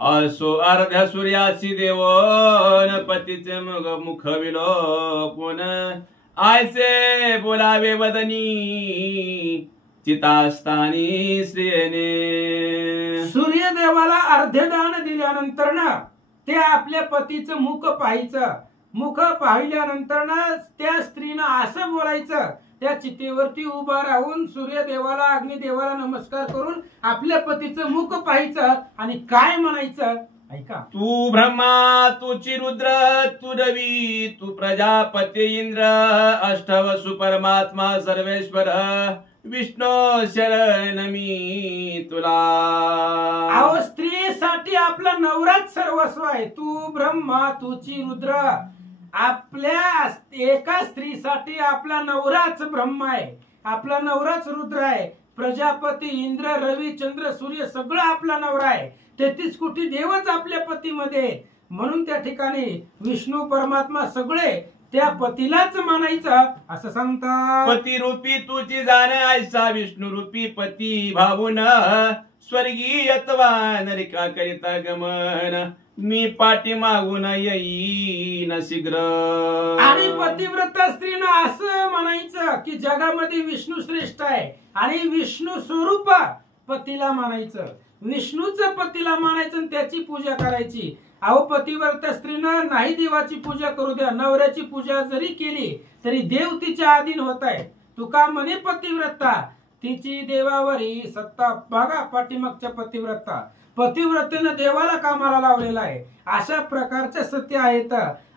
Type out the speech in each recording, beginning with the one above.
असो अर्ध्या सूर्यासी देवन पतीचे मुख विलोपून आयसे बोलावे वदनी चितास्थानी स्त्रियेने. सूर्यदेवाला अर्धे दान दिल्यानंतर ना ते आपल्या पतीचं मुख पाहायचं. मुख पाहिल्यानंतर ना त्या स्त्रीनं असं बोलायचं, त्या चितेवरती उभा राहून सूर्यदेवाला अग्निदेवाला नमस्कार करून आपल्या पतीचं मुख पाहायचं आणि काय म्हणायचं ऐका. तू ब्रह्मा तूची रुद्र तू रवी तू प्रजापती इंद्र अष्टवसु परमात्मा सर्वेश्वर विष्णू शरण मी तुला. अहो स्त्रीसाठी आपला नवराच सर्वस्व आहे. तू ब्रह्मा तुची रुद्र. आपल्या एका स्त्रीसाठी आपला नवराच ब्रह्मा आहे, आपला नवराच रुद्र आहे. प्रजापती इंद्र रवी चंद्र सूर्य सगळं आपला नवरा आहे. 33 कोटी देवच आपल्या पतीमध्ये. म्हणून त्या ठिकाणी विष्णू परमात्मा सगळे त्या पतीलाच मानायचं असं सांगतात. पती रूपी तुझी जाण ऐसा विष्णू रूपी पती भावून स्वर्गीयत्वा नरिका करिता गमन मी पाठी मागून येईन शीघ्र. आणि पतिव्रता स्त्रीनं असं म्हणायचं की जगामध्ये विष्णू श्रेष्ठ आहे आणि विष्णू स्वरूप पतीला मानायचं. विष्णूचं पतीला मानायचं आणि त्याची पूजा करायची. अहो पतिव्रता स्त्रीनं नाही देवाची पूजा करू द्या, नवऱ्याची पूजा जरी केली तरी देव तिच्या अधीन होत आहे. तुका म्हणे पतिव्रता तिची देवावरी सत्ता. बघा पाठीमागच्या पतिव्रता पतिव्रतेनं देवाला कामाला लावलेला आहे. अशा प्रकारच्या सत्य आहेत.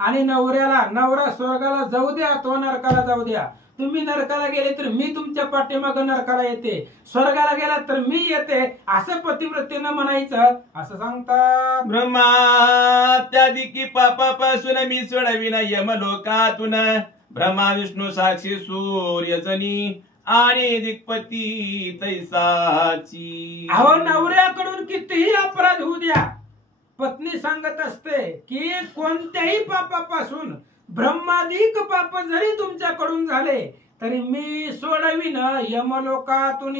आणि नवऱ्याला नवरा स्वर्गाला जाऊ द्या तो नरकाला जाऊ द्या. तुम्ही नरकाला गेले तर मी तुमच्या पाठीमागे नरकाला येते, स्वर्गाला गेला तर मी येते असं पतिव्रतेनं म्हणायचं असं सांगतात. ब्रह्मा त्या दिकी पापापासून मी सोडविन यमलोकातून ब्रह्मा विष्णू साक्षी सूर्यजनी आणि दिक्पती तैसाची. अहो नवऱ्याकडून कितीही अपराध होऊ द्या, पत्नी सांगत असते की कोणत्याही पापापासून ब्रह्मादिक पाप जरी तुमच्याकडून झाले तरी मी सोडविन यमलोकातून.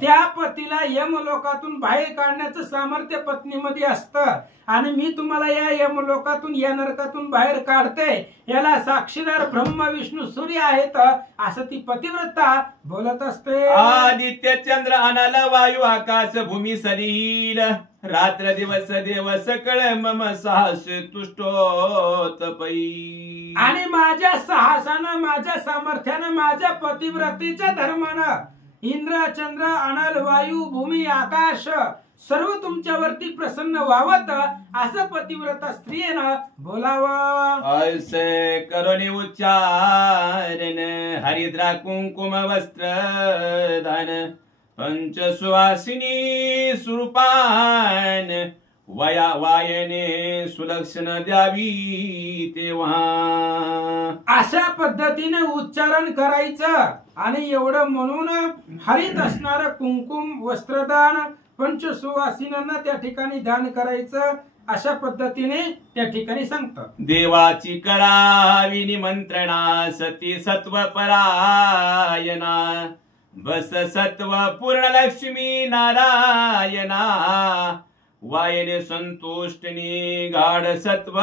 त्या पतीला यमलोकातून बाहेर काढण्याचं सामर्थ्य पत्नीमध्ये असतं आणि मी तुम्हाला या यमलोकातून या नरकातून बाहेर काढते. याला साक्षीदार ब्रह्मा विष्णू सूर्य आहेत असं ती पतिव्रता बोलत असते. आदित्य चंद्र अनल वायू आकाश भूमी सलील रात्र दिवस देव सकळ मम साहस तुष्टोत पै. आणि माझ्या साहसानं माझ्या सामर्थ्यानं माझ्या पतिव्रतेच्या धर्मानं इंद्र चंद्र अनल वायू भूमी आकाश सर्व तुमच्यावरती प्रसन्न व्हावत असं पतिव्रता स्त्रियेनं बोलावं. ऐसे करोनी उच्चारण हरिद्रा कुंकुम वस्त्र दान पंच सुवासिनी सुरूपान वया वायने सुलक्षण द्यावी तेव्हा. अशा पद्धतीने उच्चारण करायचं आणि एवढं म्हणून हरित असणारं कुंकुम वस्त्रदान पंच सुवासिनींना त्या ठिकाणी दान करायचं अशा पद्धतीने त्या ठिकाणी सांगतात. देवाची करावी निमंत्रणा सती सत्व परायणा बस सत्व पूर्ण लक्ष्मी नारायणा वायने संतुष्टनी गाढ सत्व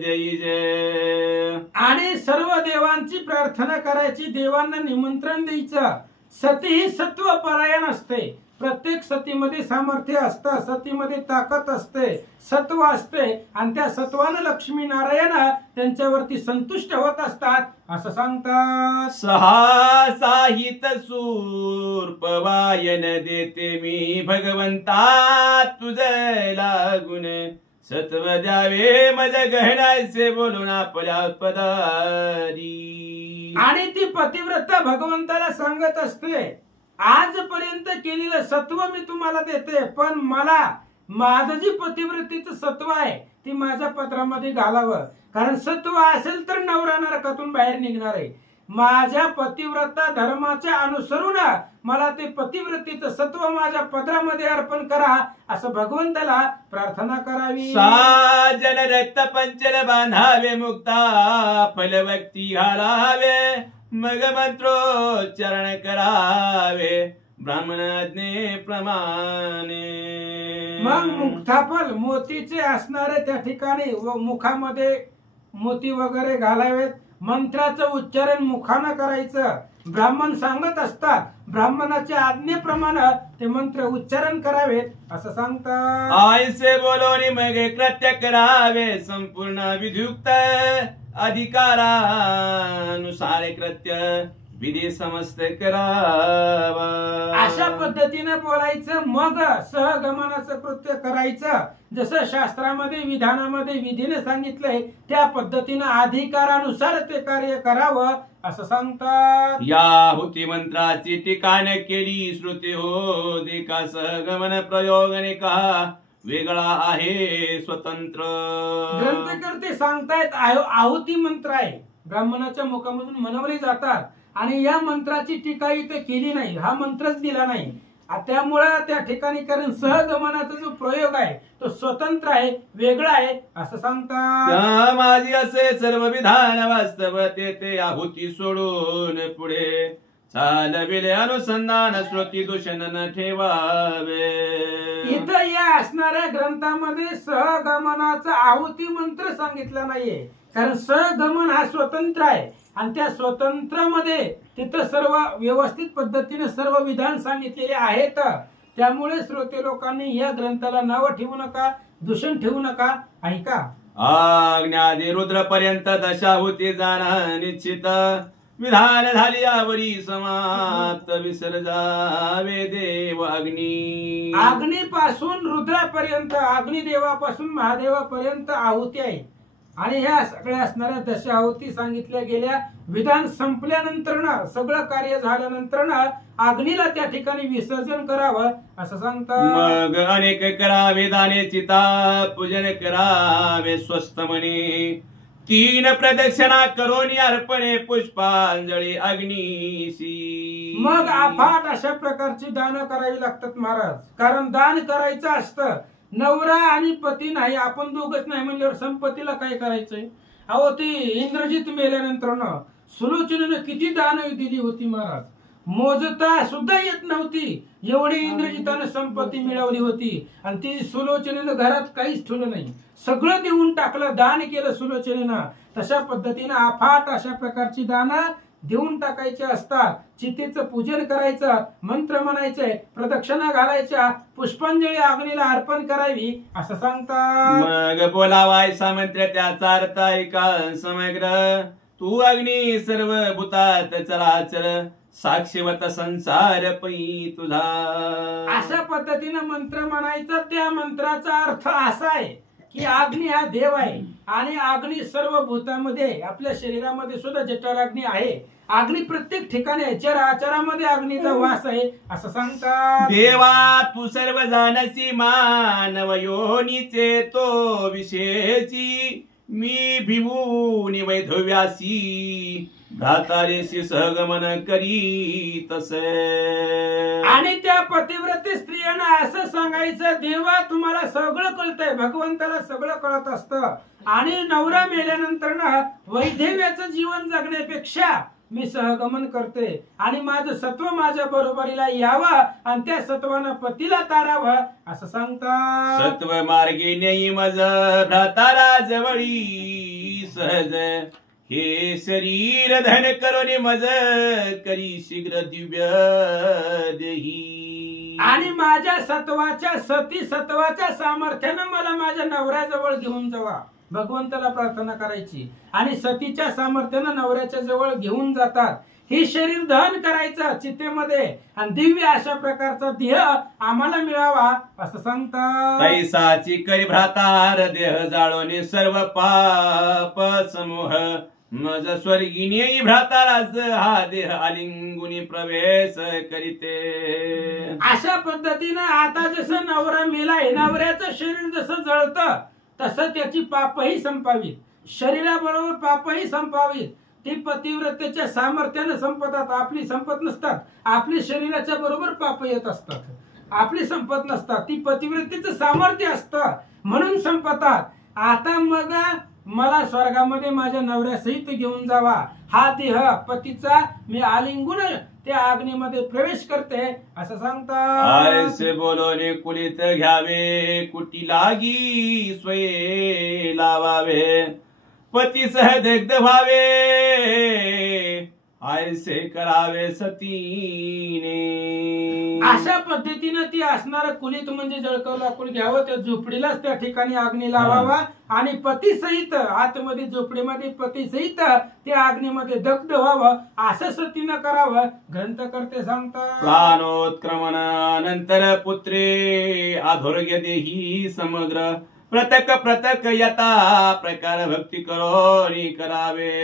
जय जय. आणि सर्व देवांची प्रार्थना करायची, देवांना निमंत्रण द्यायचं. सती ही सत्व परायण असते. प्रत्येक सतीमध्ये सामर्थ्य असतं, सतीमध्ये ताकद असते, सत्व असते आणि त्या सत्वानं लक्ष्मी नारायण त्यांच्यावरती संतुष्ट होत असतात असं सांगतात. सहा साहित सूर्प वायन देते मी भगवंता तुझ लागून सत्व द्यावे मज गहनायचे बोलून आपल्या पदारी. आणि ती पतिव्रता भगवंताला सांगत असते आजपर्यंत केलेलं सत्व मी तुम्हाला देते, पण मला माझं जी पतिव्रतेचं सत्व आहे ती माझ्या पत्रामध्ये घालावं. कारण सत्व असेल तर नवरा नरकातून बाहेर निघणार आहे. माझ्या पतिव्रता धर्माच्या अनुसरून मला ते पतिव्रतेचं सत्व माझ्या पत्रामध्ये अर्पण करा असं भगवंताला प्रार्थना करावी. साजन रक्त पंचल बांधावे मुक्ता फलभक्ती घालावे मग मंत्रोच्चारण करावे ब्राह्मण आज्ञे प्रमाणे. मग मुक्ताफल मोतीचे असणारे त्या ठिकाणी व मुखामध्ये मोती वगैरे घालावेत. मंत्राचं उच्चारण मुखानं करायचं. ब्राह्मण सांगत असतात, ब्राह्मणाच्या आज्ञेप्रमाणे ते मंत्र उच्चारण करावेत असं सांगतात. आयसे बोलोनी मग कृत्य करावे संपूर्ण विधियुक्त अधिकारानुसार कृत्य विधी समस्त करावा. अशा पद्धतीने बोलायचं. मग सहगमनाचं कृत्य करायचं. जसं शास्त्रामध्ये विधानामध्ये विधीने सांगितलंय त्या पद्धतीने अधिकारानुसार ते कार्य करावं असं सांगतात. या हुती मंत्राची ठिकाण केली श्रुती हो देखा सहगमन प्रयोगने का वेगळा आहे स्वतंत्र. ग्रंथकर्ते सांगतायत आहुती मंत्र आहे, ब्राह्मणाच्या मुखामधून मनवले जातात आणि या मंत्राची टीका इथे केली नाही, हा मंत्रच दिला नाही. त्यामुळं त्या ठिकाणी कारण सहगमनाचा जो प्रयोग आहे तो स्वतंत्र आहे, वेगळा आहे असं सांगतात. माझी असे सर्व विधान वास्तव ते आहुती सोडून पुढे चालविले अनुसंधान श्रुती दूषण न ठेवावे. इथं या असणाऱ्या ग्रंथामध्ये सहगमनाचा आहुती मंत्र सांगितला नाहीये, कारण सहगमन हा स्वतंत्र आहे आणि त्या स्वतंत्रामध्ये तिथं सर्व व्यवस्थित पद्धतीने सर्व विधान सांगितलेले आहेत. त्यामुळे श्रोते लोकांनी या ग्रंथाला नाव ठेवू नका, दूषण ठेवू नका. ऐका, आज्ञादी रुद्र पर्यंत दशाहुती जाणं निश्चित विधान झाली यावरी समाप्त विसर जावे देव अग्नी. अग्नीपासून रुद्रापर्यंत, अग्निदेवापासून महादेवापर्यंत आहुती आहे आणि ह्या सगळ्या असणाऱ्या दशा आहुती सांगितल्या गेल्या. विधान संपल्यानंतर सगळं कार्य झाल्यानंतर अग्नीला त्या ठिकाणी विसर्जन करावं असं सांगतात. मग अनेक करावे दाने चिता पूजन करावे स्वस्त म्हणे 3 प्रदक्षिणा करोनी अर्पणे पुष्पांजली अग्नीशी. मग अफाट अशा प्रकारची दानं करावी लागतात महाराज, कारण दान करायचं असतं. नवरा आणि पती नाही, आपण दोघच नाही म्हणल्यावर संपत्तीला काय करायचंय. अहो ती इंद्रजित मेल्यानंतर सुलोचनेनं किती दानं दिली होती महाराज, मोजता सुद्धा येत नव्हती. एवढी इंद्रजितानं संपत्ती मिळवली होती आणि ती सुलोचनेनं घरात काहीच ठेवलं नाही, सगळं देऊन टाकलं, दान केलं सुलोचनेनं. तशा पद्धतीनं अफाट अशा प्रकारची दानं देऊन टाकायचे असतात. चितेचं पूजन करायचं, मंत्र म्हणायचे, प्रदक्षिणा घालायच्या, पुष्पांजली अग्नीला अर्पण करावी असं सांगतात. मग बोलावाय सामंत्र त्याचा अर्थ ऐका समग्र तू अग्नी सर्व भूतात चराचर साक्षीवत संसार पै तुझा. अशा पद्धतीनं मंत्र म्हणायचा. त्या मंत्राचा अर्थ असा आहे की अग्नी हा देव आहे आणि अग्नी सर्व भूतामध्ये, आपल्या शरीरामध्ये सुद्धा जठराग्नी आहे. अग्नी प्रत्येक ठिकाणी आहे, चराचरामध्ये अग्नीचा वास आहे असं सांगतात. देवा तू सर्व जानसी मानव योनीचे तो विषयची मी भिवून वैधव्यासी भ्रातारेशी सहगमन करी तसे. आणि त्या पतिव्रते स्त्रियांना असं सांगायचं, देवा तुम्हाला सगळं कळतंय, भगवंताला सगळं कळत असतं आणि नवरा मेल्यानंतर वैधव्याचं जीवन जगण्यापेक्षा मी सहगमन करते आणि माझं सत्व माझ्या बरोबरीला यावं आणि त्या सत्वानं पतीला तारावं असं सांगतात. सत्व मार्गे नेई मज भ्राताला जवळी सहज हे शरीर धन करोनी मज करी शीघ्र दिव्य देही. आणि माझ्या सत्वाच्या सत्वाच्या सामर्थ्यानं मला माझ्या नवऱ्याजवळ घेऊन जावा, भगवंताला प्रार्थना करायची आणि सतीच्या सामर्थ्यानं नवऱ्याच्या जवळ घेऊन जातात. हे शरीर दहन करायचं चितेमध्ये आणि दिव्य अशा प्रकारचा देह आम्हाला मिळावा असं सांगतात. तैसाची करी भ्रातार देह जाळोने सर्व पाप समूह मज स्वर्गिनी भ्राताराज हा देह आलिंगुनी प्रवेश करीते. अशा पद्धतीनं आता जसं नवरा मेलाय, नवऱ्याचं शरीर जसं जळतं तसं त्याची पापही संपावीत, शरीराबरोबर पापही संपावीत. ती पतिव्रतेच्या सामर्थ्याने संपतात, आपली संपत नसतात. आपली शरीराच्या बरोबर पाप येत असतात, आपली संपत नसतात. ती पतिव्रतेचं सामर्थ्य असतं म्हणून संपतात. आता मग मला स्वर्गामध्ये माझ्या नवऱ्यासहित घेऊन जावा, हा देह पतीचा मी आलिंगून त्या अग्नीमध्ये प्रवेश करते असं सांगतात. ऐसे बोलोने कुलित घ्यावे कुटी लागी स्वये लावावे पती सह दग्ध व्हावे ऐसे करावे सतीने. अशा पद्धतीनं ती असणारं कुलीत म्हणजे जळकं लाकूड घ्यावं, त्या झोपडीलाच त्या ठिकाणी अग्नी लावावा आणि पतीसहित आतमध्ये झोपडीमध्ये पतीसहित त्या अग्नीमध्ये दग्ध व्हावं असं सतीनं करावं. ग्रंथकर्ते सांगतात. प्राणोत्क्रमण अनंतर पुत्रे अधोर्घ्य देही समग्र प्रतक प्रतक यथा प्रकार भक्ती करोनी करावे.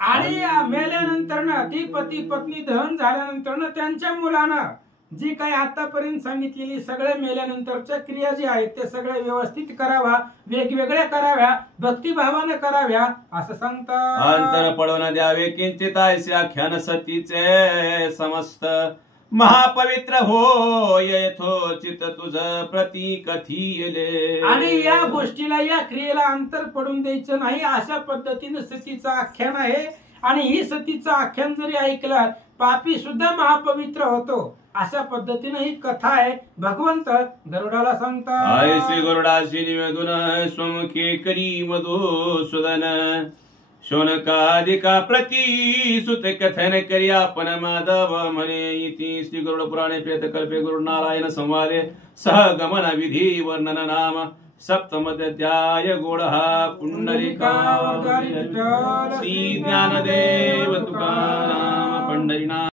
आणि मेल्यानंतर ती पती पत्नी दहन झाल्यानंतर त्यांच्या मुलानं जी काही आतापर्यंत सांगितलेली सगळ्या मेल्यानंतरच्या क्रिया जी आहेत ते सगळ्या व्यवस्थित करावा, वेगवेगळ्या कराव्या, भक्तिभावाने कराव्या असं सांगतात. अंतर पडून द्यावे किंचित ऐसे आख्यान सतीचे समस्त महापवित्र हो यथोचित तुझ प्रती कथिले. आणि या गोष्टीला या क्रियेला अंतर पडून द्यायचं नाही अशा पद्धतीने सतीचं आख्यान आहे. आणि ही सतीचं आख्यान जरी ऐकलं पापी सुद्धा महापवित्र होतो अशा पद्धतीने ही कथा आहे. भगवंत गरुडाला सांगतात. ऐसे गरुडाशी निवेदन स्वमुखे करी मधुसूदन शौनकादिका प्रति सुत कथन करी आपण माधव म्हणे. इति श्री गरुड पुराणे प्रेतकल्पे गरुड नारायण संवादे सह गमन विधी वर्णन नाम सप्तमध्याय गोडः पुंडलिका श्री ज्ञानदेव तुकाराम पंढरीनाथ.